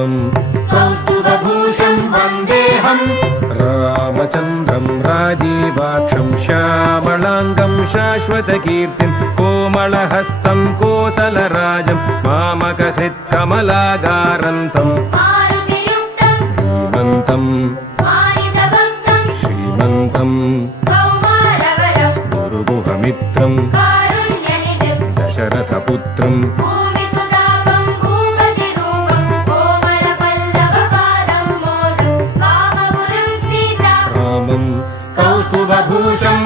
रामं कौस्तुभभूषं वन्देऽहम् रामचन्द्रं राजीवाक्षं श्यामलाङ्गं शाश्वतकीर्तिं कोमलहस्तं कोसलराजं मामकहृत्कमलागारन्तम् मारुतियुक्तं धीमन्तं मानितभक्तं श्रीमन्तं कौमारवरं गुरुगुहमित्रं कारुण्यनिधिं दशरथपुत्रं भूमिसुतापं भूपतिरूपं कोमलपल्लवपादं मोदं कामगुरुं सीता रामं कौस्तुभभूषं